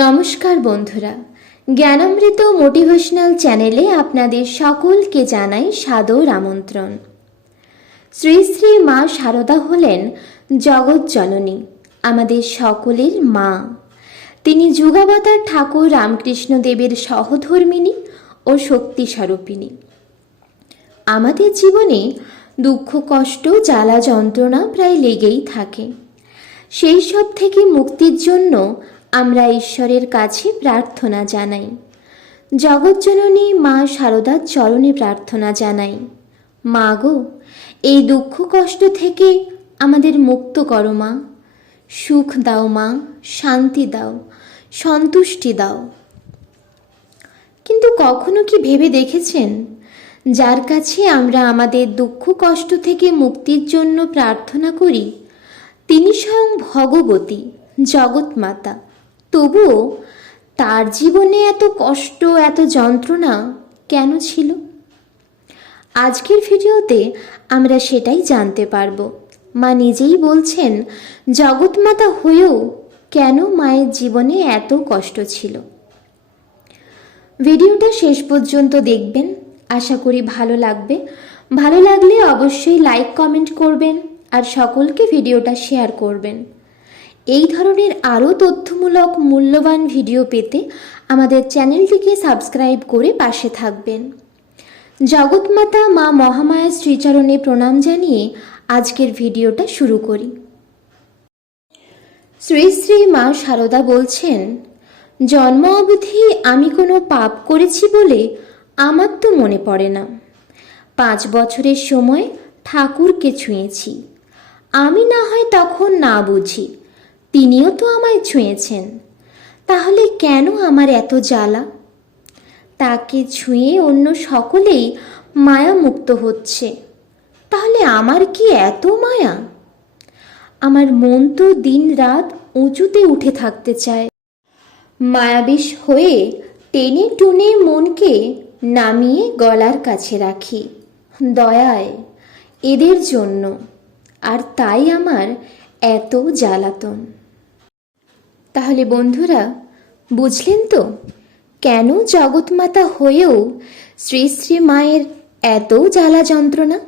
নমস্কার বন্ধুরা, জ্ঞানামৃত মোটিভেশনাল চ্যানেলে আপনাদের সকলকে জানাই সাদর আমন্ত্রণ। শ্রী শ্রী মা শারদা হলেন জগৎ জননী, আমাদের সকলের মা। তিনি যুগাবতার ঠাকুর রামকৃষ্ণ দেবের সহধর্মিণী ও শক্তি স্বরূপিণী। আমাদের জীবনে দুঃখ, কষ্ট, জ্বালা, যন্ত্রণা প্রায় লেগেই থাকে। সেই সব থেকে মুক্তির জন্য আমরা ঈশ্বরের কাছে প্রার্থনা জানাই। জগৎজননী মা শারদার চরণে প্রার্থনা জানাই, মা গো, এই দুঃখ কষ্ট থেকে আমাদের মুক্ত করো মা। সুখ দাও মা, শান্তি দাও, সন্তুষ্টি দাও। কিন্তু কখনো কি ভেবে দেখেছেন, যার কাছে আমরা আমাদের দুঃখ কষ্ট থেকে মুক্তির জন্য প্রার্থনা করি, তিনি স্বয়ং ভগবতী, জগৎ মাতা, তবুও তার জীবনে এত কষ্ট, এত যন্ত্রণা কেন ছিল? আজকের ভিডিওতে আমরা সেটাই জানতে পারব। মা নিজেই বলছেন, জগৎ মাতা হয়েও কেন মায়ের জীবনে এত কষ্ট ছিল। ভিডিওটা শেষ পর্যন্ত দেখবেন, আশা করি ভালো লাগবে। ভালো লাগলে অবশ্যই লাইক, কমেন্ট করবেন আর সকলকে ভিডিওটা শেয়ার করবেন। এই ধরনের আরও তথ্যমূলক মূল্যবান ভিডিও পেতে আমাদের চ্যানেলটিকে সাবস্ক্রাইব করে পাশে থাকবেন। জগৎমাতা মা মহামায়ার শ্রীচরণে প্রণাম জানিয়ে আজকের ভিডিওটা শুরু করি। শ্রী শ্রী মা শারদা বলছেন, জন্ম অবধি আমি কোনো পাপ করেছি বলে আমার তো মনে পড়ে না। 5 বছরের সময় ঠাকুরকে ছুঁয়েছি। আমি না হয় তখন না বুঝি, তিনিও তো আমায় ছুঁয়েছেন। তাহলে কেন আমার এত জ্বালা? তাকে ছুঁয়ে অন্য সকলেই মায়া মুক্ত হচ্ছে, তাহলে আমার কি এত মায়া? আমার মন তো দিন রাত উঁচুতে উঠে থাকতে চায়। মায়াবিষ হয়ে টেনে টুনে মনকে নামিয়ে গলার কাছে রাখি দয়ায় এদের জন্য, আর তাই আমার এত জ্বালাতন। তাহলে বন্ধুরা, বুঝলেন তো কেন জগৎমাতা হয়েও শ্রী শ্রী মায়ের এত জ্বালা যন্ত্রণা?